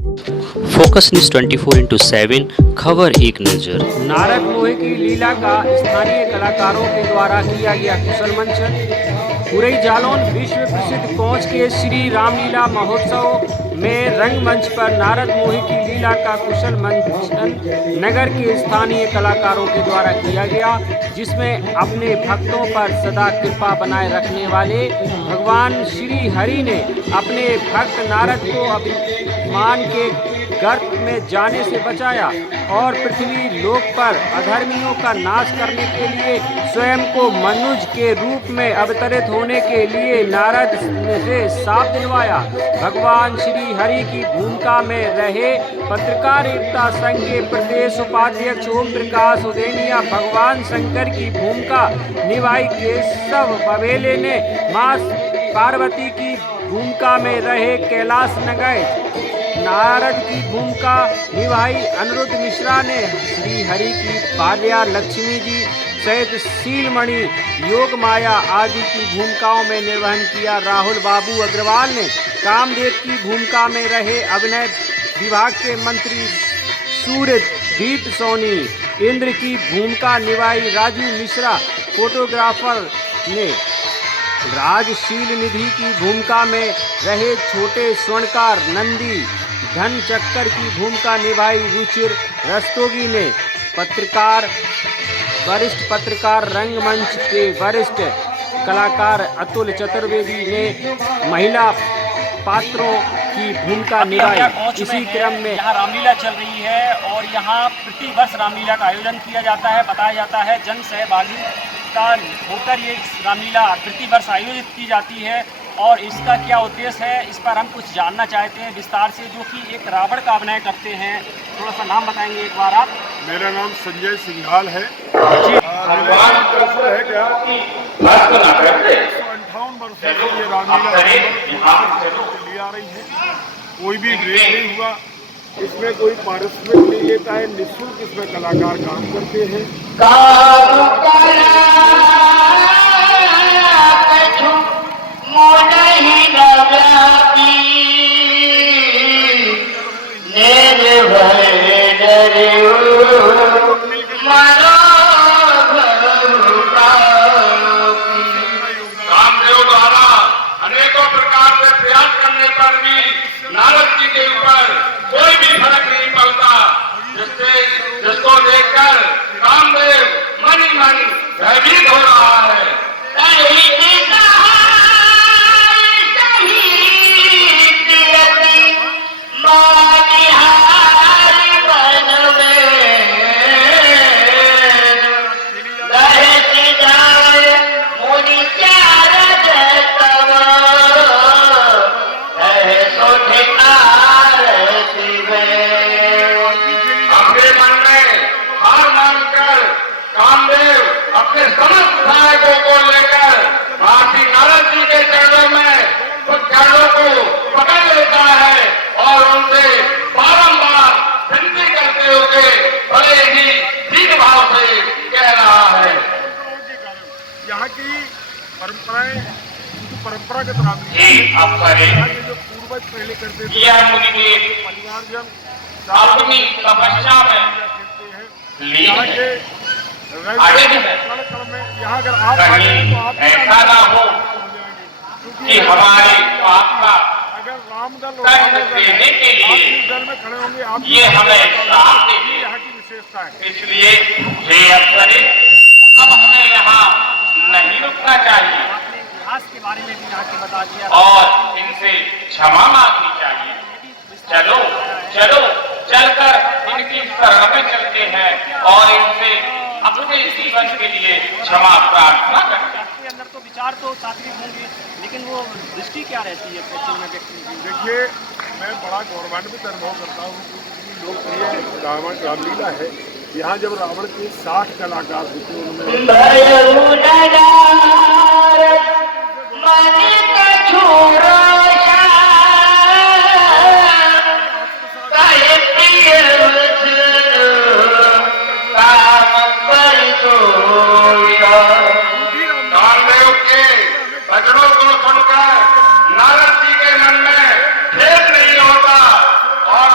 Focus news 24/7 खबर एक नज़र। नारद मोहे की लीला का स्थानीय कलाकारों के द्वारा किया गया कुशल मंचन। पूरे जालौन विश्व प्रसिद्ध कोंच के श्री रामलीला महोत्सव में रंगमंच पर नारद मोहे की लीला का कुशल मंचन नगर के स्थानीय कलाकारों के द्वारा किया गया, जिसमें अपने भक्तों पर सदा कृपा बनाए रखने वाले भगवान श्री हरि ने अपने भक्त नारद को अभिमान के गर्त में जाने से बचाया और पृथ्वी लोक पर अधर्मियों का नाश करने के लिए स्वयं को मनुष्य के रूप में अवतरित होने के लिए नारद से साप दिलवाया। भगवान श्री हरि की भूमिका में रहे पत्रकार एकता संघ के प्रदेश उपाध्यक्ष ओम प्रकाश उदेनिया भगवान शंकर की भूमिका निभाई। केशव बवेले ने मां पार्वती की भूमिका में रहे कैलाश नगय नारद की भूमिका निभाई। अनिरुद्ध मिश्रा ने श्री हरि की भार्या लक्ष्मी जी सहित शीलमणि योग माया आदि की भूमिकाओं में निर्वहन किया। राहुल बाबू अग्रवाल ने कामदेव की भूमिका में रहे। अभिनय विभाग के मंत्री सूर्यदीप सोनी इंद्र की भूमिका निभाई। राजू मिश्रा फोटोग्राफर ने राजशील निधि की भूमिका में रहे। छोटे स्वर्णकार नंदी धन चक्कर की भूमिका निभाई। रुचिर रस्तोगी ने वरिष्ठ पत्रकार रंगमंच के वरिष्ठ कलाकार अतुल चतुर्वेदी ने महिला पात्रों की भूमिका निभाई। इसी क्रम में यहाँ रामलीला चल रही है और यहाँ प्रति वर्ष रामलीला का आयोजन किया जाता है। बताया जाता है जन सहभागिता होकर ये रामलीला प्रति वर्ष आयोजित की जाती है और इसका क्या उद्देश्य है, इस पर हम कुछ जानना चाहते हैं विस्तार से, जो कि एक रावण का अभिनय करते हैं। थोड़ा सा नाम बताएंगे एक बार आप। मेरा नाम संजय सिंघाल है जी। है क्या 158 वर्षों से ये रामलीला चली आ रही है। कोई भी ब्रेक नहीं हुआ। इसमें कोई पारिश्रमिक नहीं लेता है, निःशुल्क इसमें कलाकार काम करते हैं। रामदेव द्वारा अनेकों प्रकार से प्रयास करने पर भी नारद जी के ऊपर कोई भी फर्क नहीं पड़ता, जिसको देखकर रामदेव मन ही मन भयभीत हो रहा है। अपने समस्त सहायकों को लेकर महर्षि नारद जी के चरणों में कुछ चरणों को पकड़ लेता है और उनसे बारंबार विनती करते हुए बड़े ही दीन भाव से कह रहा है। यहाँ की परंपराएं परंपरागत रामलीला जो पूर्वज पहले करते थे, परिवारजन अपनी तपस्या में यहाँ के यहाँ अगर आप ऐसा ना हो कि हमारे पाप का अगर रामदल देने के लिए दल में खड़े होंगे आप ये हमें साथ देगी। यहाँ की विशेषता है। इसलिए हे अप्सरे, अब हमें यहाँ नहीं रुकना चाहिए इतिहास के बारे में भी यहाँ के बता दिया और इनसे क्षमा मांगनी चाहिए। चलो चलो चलकर इनकी शरण में चलते हैं और इनसे अपने जीवन के लिए क्षमा प्रार्थना करते हैं। आपके अंदर तो विचार तो सात्विक होंगे, लेकिन वो दृष्टि क्या रहती है व्यक्ति में व्यक्ति की? देखिए, मैं बड़ा गौरवान्वित अनुभव करता हूँ कि लोकप्रिय रामलीला है। यहाँ जब रावण के 60 कलाकार होते उनमें रामदेव के भजनों को सुनकर नारद जी के मन में खेद नहीं होता और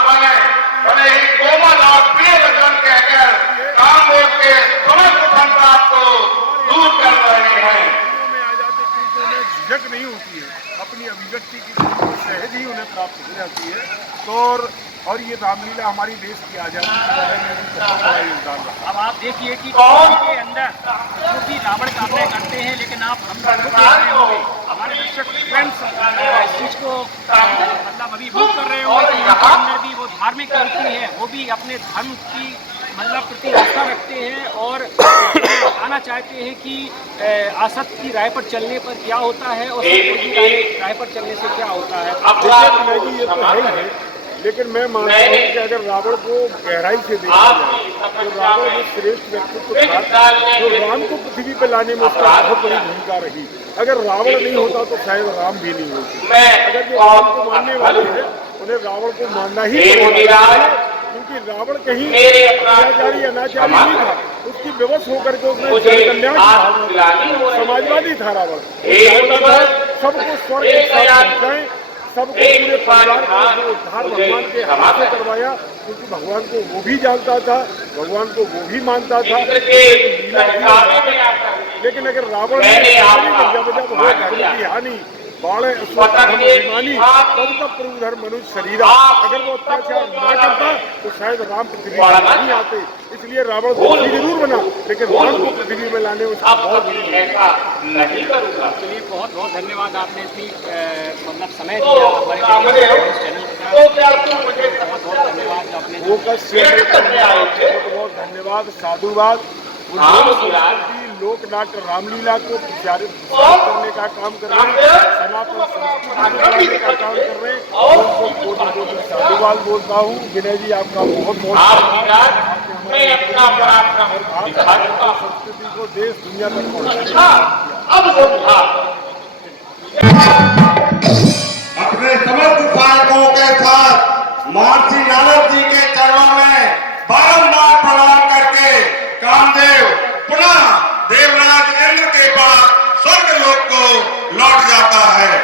अभिव्यक्ति की सहज ही उन्हें प्राप्त हो जाती है। तो और ये रामलीला हमारी देश की आज़ादी की लड़ाई में भी बहुत बड़ा योगदान रहा। अब आप देखिए कि के अंदर जो भी रावण का अभिनय करते हैं, लेकिन आप हम लोग देख रहे होंगे, हमारे दर्शक फ्रेंड्स इस चीज़ को मतलब अभिभूत कर रहे होंगे कि इनके अंदर भी वो धार्मिक वृत्ति है, वो भी अपने धर्म की मतलब प्रति आस्था रखते हैं और बताना चाहते हैं कि असत्य की राय पर चलने पर क्या होता है और सत्य की राय पर चलने से क्या होता है। देखिए ये तो है ही है, लेकिन मैं मानता हूँ कि अगर रावण को गहराई से देखा जाए तो रावण जो श्रेष्ठ व्यक्तित्व था, जो राम को पृथ्वी पर लाने में उसका बहुत बड़ी भूमिका रही। अगर रावण नहीं होता तो शायद राम भी नहीं होते। अगर जो राम को मानने वाले हैं उन्हें रावण को मानना ही पड़ेगा, क्योंकि रावण कहीं अत्याचारी अनाचारी नहीं था, उसकी विवश होकर के उसने जनकल्याण समाजवादी था रावण। सबको स्वर्ग के साथ पहुंचाए, सबको पूरे परिवार का उद्धार भगवान के हाथ से करवाया, क्योंकि भगवान को वो भी जानता था, भगवान को वो भी मानता था। लेकिन अगर रावण जब हो धर्म की हानि बाड़े अभिमानी तब तक प्रभु धर्म मनुष्य शरीर, अगर वो अत्याचार न करता तो शायद राम पृथ्वी पर नहीं आते। इसलिए रावण दोषी जरूर बना, लेकिन राम को पृथ्वी में लाने उसका बहुत नहीं करूँगा। चलिए बहुत बहुत धन्यवाद, आपने इतनी मतलब समय दिया हमारे चैनल का। बहुत बहुत धन्यवाद आपने बहुत बहुत धन्यवाद, साधुवाद। लोक नाट्य रामलीला को प्रचारित करने का काम कर रहे हैं, सनातन संस्कृति का काम कर रहे हैं, उनको कोटि साधुवाद बोलता हूँ। विनय जी आपका बहुत बहुत संस्कृति को देश दुनिया तक पहुँचाया। अपने समस्त सहायकों के साथ महर्षि नारद जी के चरणों में बारंबार प्रणाम करके कामदेव पुनः देवराज इंद्र के पास स्वर्ग लोक को लौट जाता है।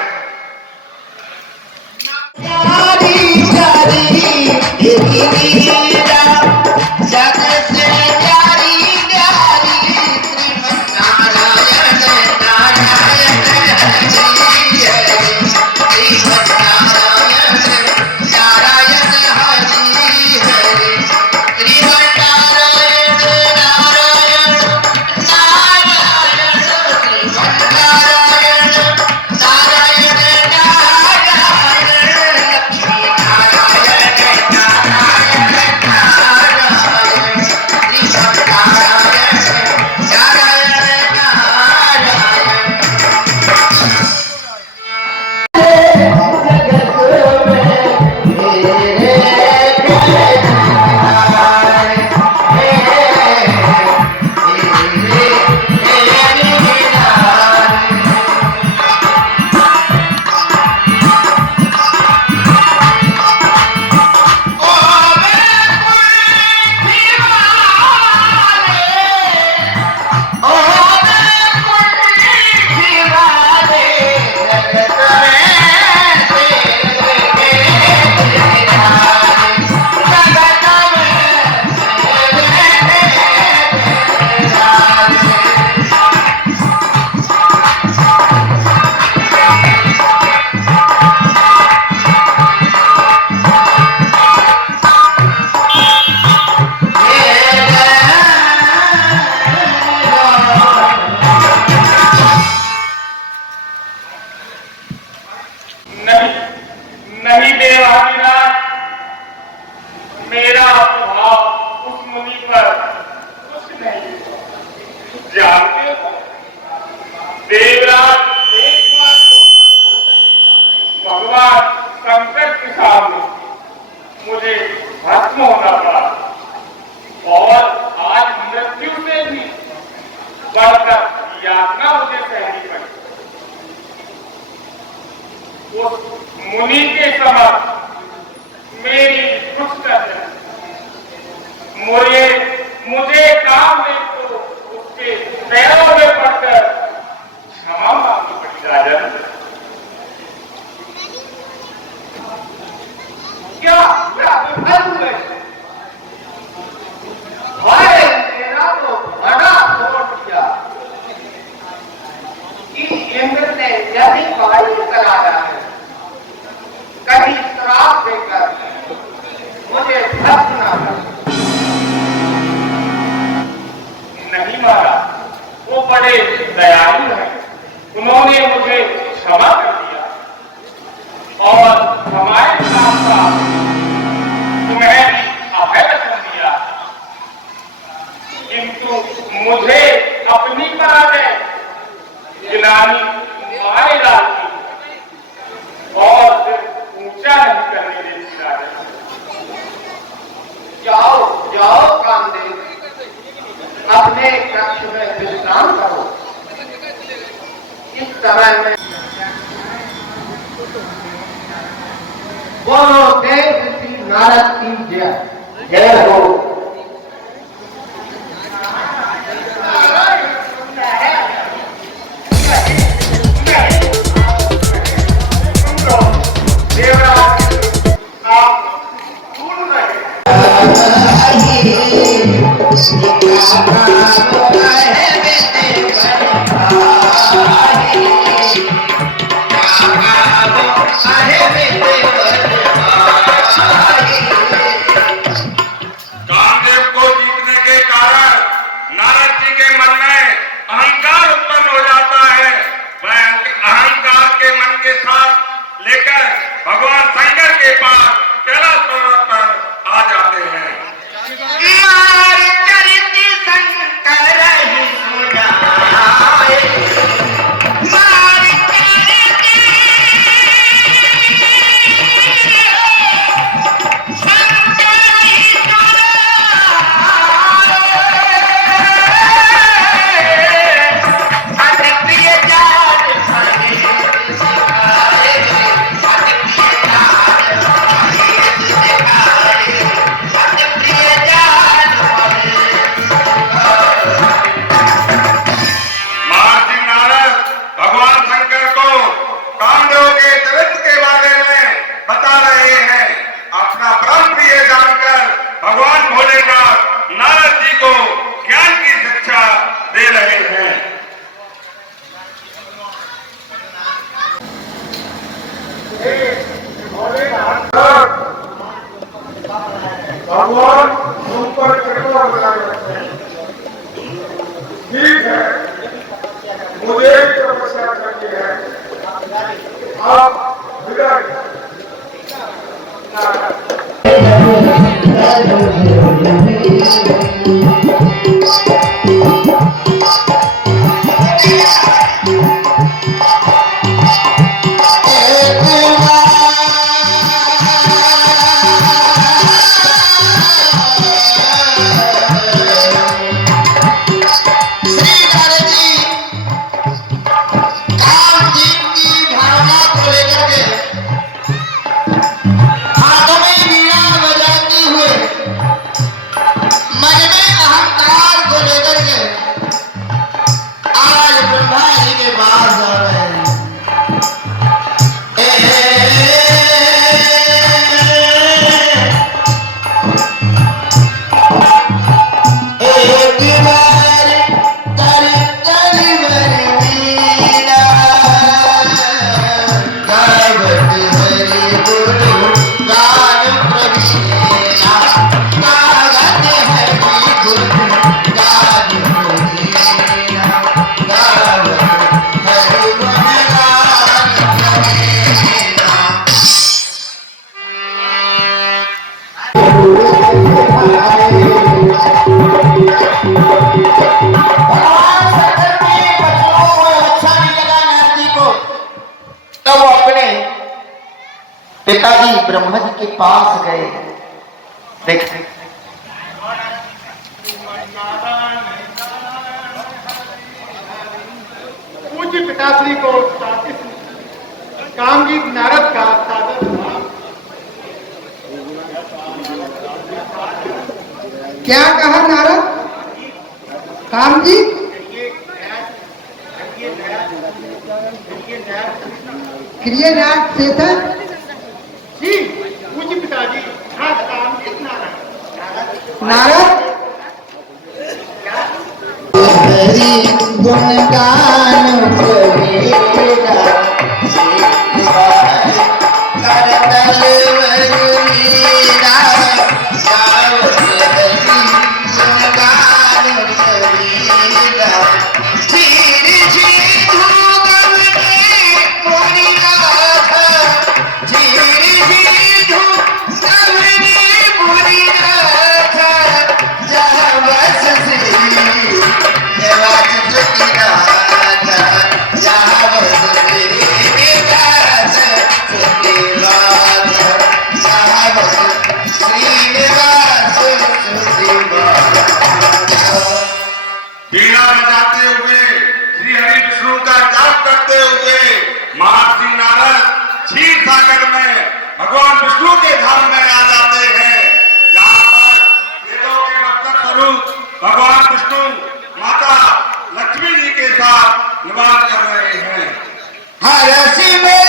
नहीं देवाधिराज, मेरा प्रभाव उस मुनि पर कुछ नहीं। जानते हो देवराज एक बार तो भगवान शंकर के सामने मुझे भस्म होना पड़ा और आज मृत्यु से भी बढ़कर यातना मुझे सहनी पड़ी। उस मुनि के समक्ष मेरी कुछ मुझे काम में तो उसके पैरों में पड़कर क्षमा मांगनी पड़ी। राजन क्या भाई तेरा तो बड़ा छोड़ दिया कि इंद्र ने यही पानी कराया है। समय में बोलो देव श्री नारद की जय। जय हो। कामदेव को जीतने के कारण नारद जी के मन में अहंकार उत्पन्न हो जाता है। वह अहंकार के मन के साथ लेकर भगवान शंकर के पास कैलाश पर्वत पर आ जाते हैं। भगवान भोलेनाथ नारद जी को ज्ञान की शिक्षा दे रहे हैं। भगवान तुम पर कृपा बनाए रखे। ठीक है, मुझे तपस्या करनी है। आप विदा पिताजी ब्रह्मा जी के पास गए। देख पूज्य पिताश्री को कामजीत नारद का सादर प्रणाम। क्या कहा नारद? कामजीत क्रियानाथ चेतन जी। पूज्य पिताजी हाँ कामजीत नारद गुणगान जहाँ बस श्री भगवान विष्णु के धाम में आ जाते हैं, जहाँ पर वेदों के मस्तक स्वरूप भगवान विष्णु माता लक्ष्मी जी के साथ निवास कर रहे हैं। हरसी में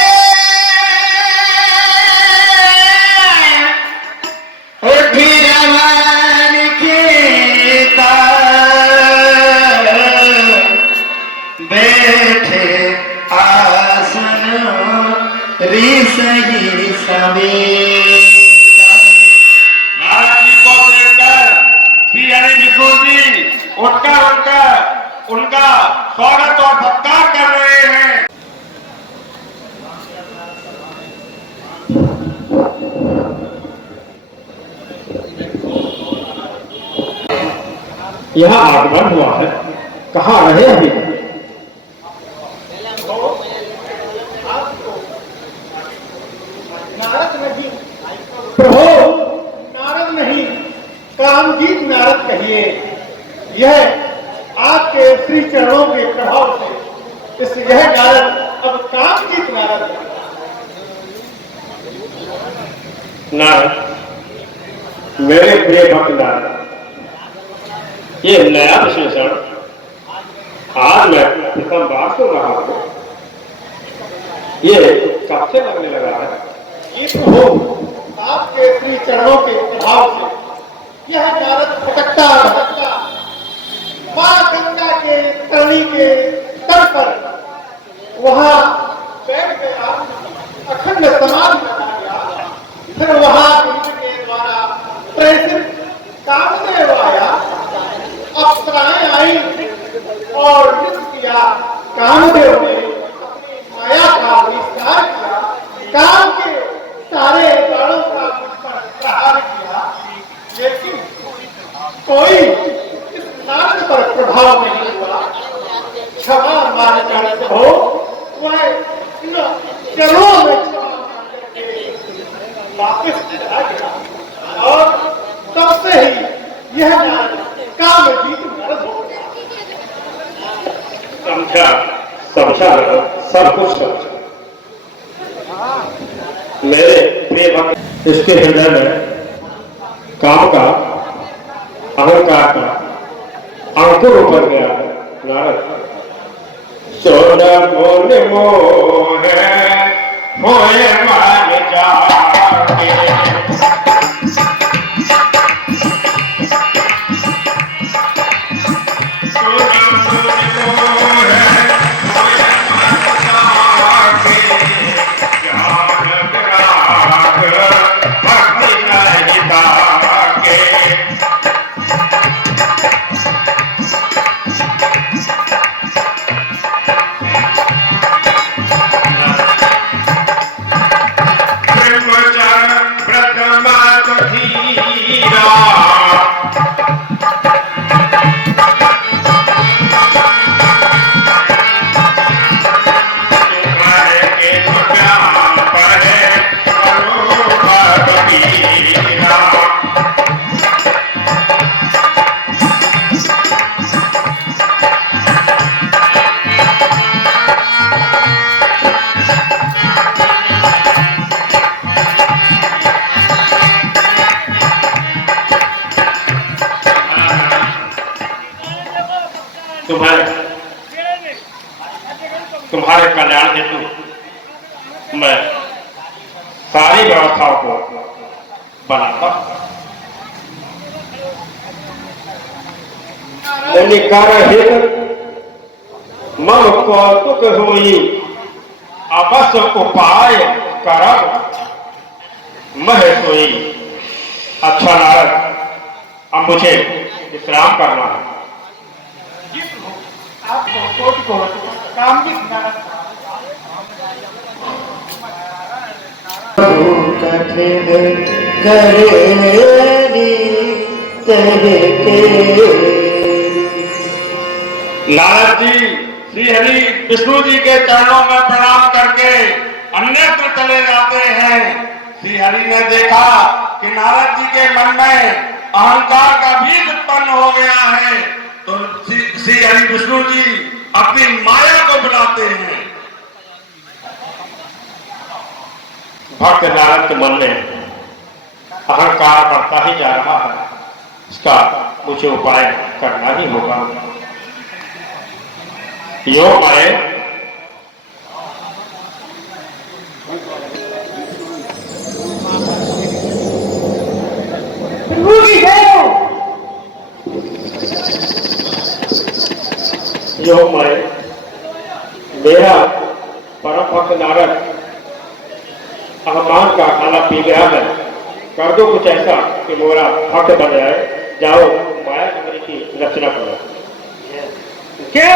उठकर उनका स्वागत और सत्कार कर रहे हैं। यहाँ आगमन हुआ है, कहाँ रहे अभी? नारद नहीं प्रभु, नारद नहीं, कामजीत नारद कहिए। यह आपके श्री चरणों के प्रभाव से इस यह नारद अब कामजीत नारद है। नारद, मेरे प्रिय भक्त नारद, ये नया विशेषण आज मैं प्रथम बार सुन रहा हूँ। ये कब से लगने लगा है? ये प्रभु आपके श्री चरणों के प्रभाव से यह नारद भटकता भटकता मां गंगा के तरणी के तट पर वहां बैठ गया, अखंड समाधि बना गया। फिर वहां इंद्र के द्वारा प्रेषित कामदेव आया, अप्सराएं आई और नृत्य किया। कामदेव ने अपनी माया का विस्तार किया, काम के सारे बाणों का मुझ पर प्रहार किया, लेकिन कोई इस नारद पर प्रभाव नहीं हुआ। क्षमा मांगकर हो, वह इन चरणों में क्षमा मांगकर वापस चला गया और तब से ही यह नारद कामजीत नारद हो गया। समझा समझा सब कुछ समझा। मेरे प्रिय भक्त, इसके हृदय में काम का, अहंकार का अंकुर उतर गया है। नारद, सोना बोल मोहे मोहे मान जाके, तुम्हारे कल्याण हेतु मैं सारी व्यवस्थाओं को बनाता। मम कौतुक हुई अवश्य उपाय करब मह सोई। अच्छा नारद, अब मुझे विश्राम करना है। आपको कोटि कोटि कामजीत नारद कठिन करेगी कहते। नारद जी श्री हरि विष्णु जी के चरणों में प्रणाम करके अन्यत्र चले जाते हैं। श्री हरि ने देखा कि नारद जी के मन में अहंकार का बीज उत्पन्न हो गया है, तो श्री हरि विष्णु जी अपनी माया को बुलाते हैं। भक्त नारद के मन में अहंकार बढ़ता ही जा रहा है, इसका मुझे उपाय करना ही होगा। योग मारे योग मारे मेरा परम भक्त नारद अहमान का खाना पी गया है, कर दो कुछ ऐसा कि मेरा भक्त बन जाए। जाओ माया नगरी की रचना करो। क्या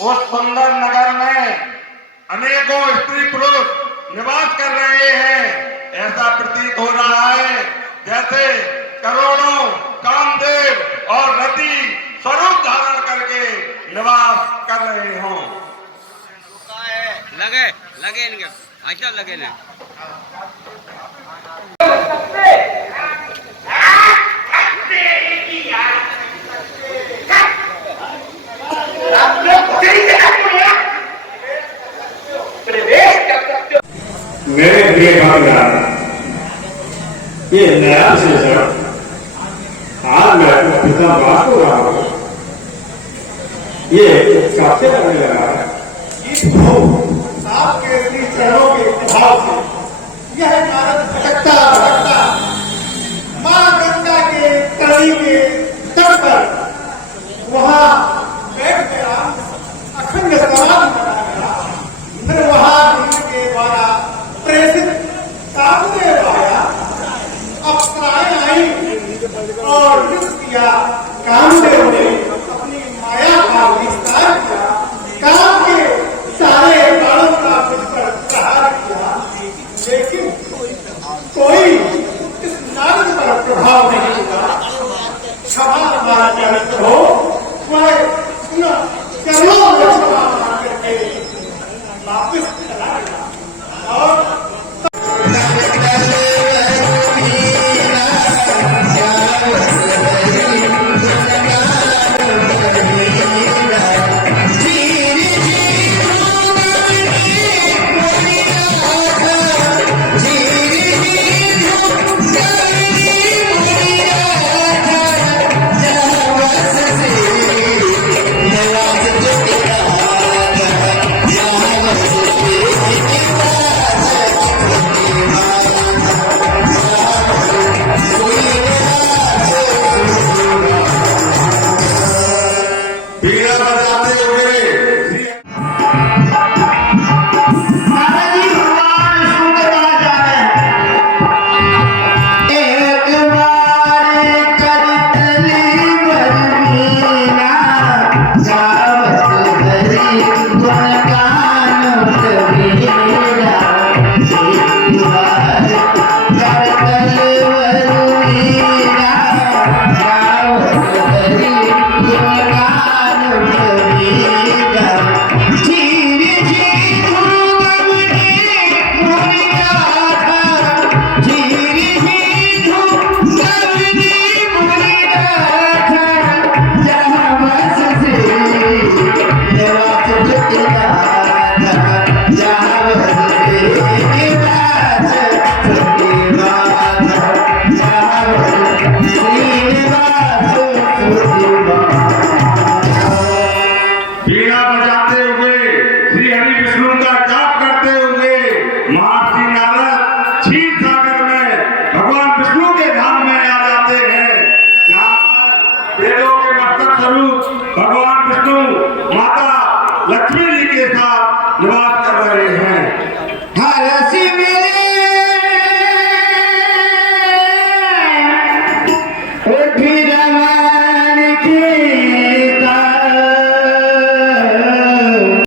उस सुंदर नगर में अनेकों स्त्री पुरुष निवास कर रहे हैं। ऐसा प्रतीत हो रहा है जैसे करोड़ों कामदेव और रति स्वरूप धारण करके निवास कर रहे हों। लगे इनके अच्छा लगे ना। मेरे प्रिय भगवान, ये नया सेशन आज मैं पिता बात हो रहा हूँ, ये काफी लगने लगा है। आपके श्री चरणों के प्रभाव से यह नारद भटकता भटकता मां गंगा के तली के तट पर वहां बैठ गया, अखंड समाधि बना गया। फिर वहां के द्वारा प्रेषित कामदेव आया, अप्सराएं आई और नृत्य किया। कामदेव ने अपनी माया का विस्तार किया, काम के सारे बाणों का मुझ पर प्रहार किया, लेकिन कोई इस नारद पर प्रभाव नहीं हुआ। क्षमा हमारा चरित्र हो, वह करोड़ों क्षमा मान करके वापिस चला गया और भगवान विष्णु माता लक्ष्मी जी के साथ निवास कर रहे हैं।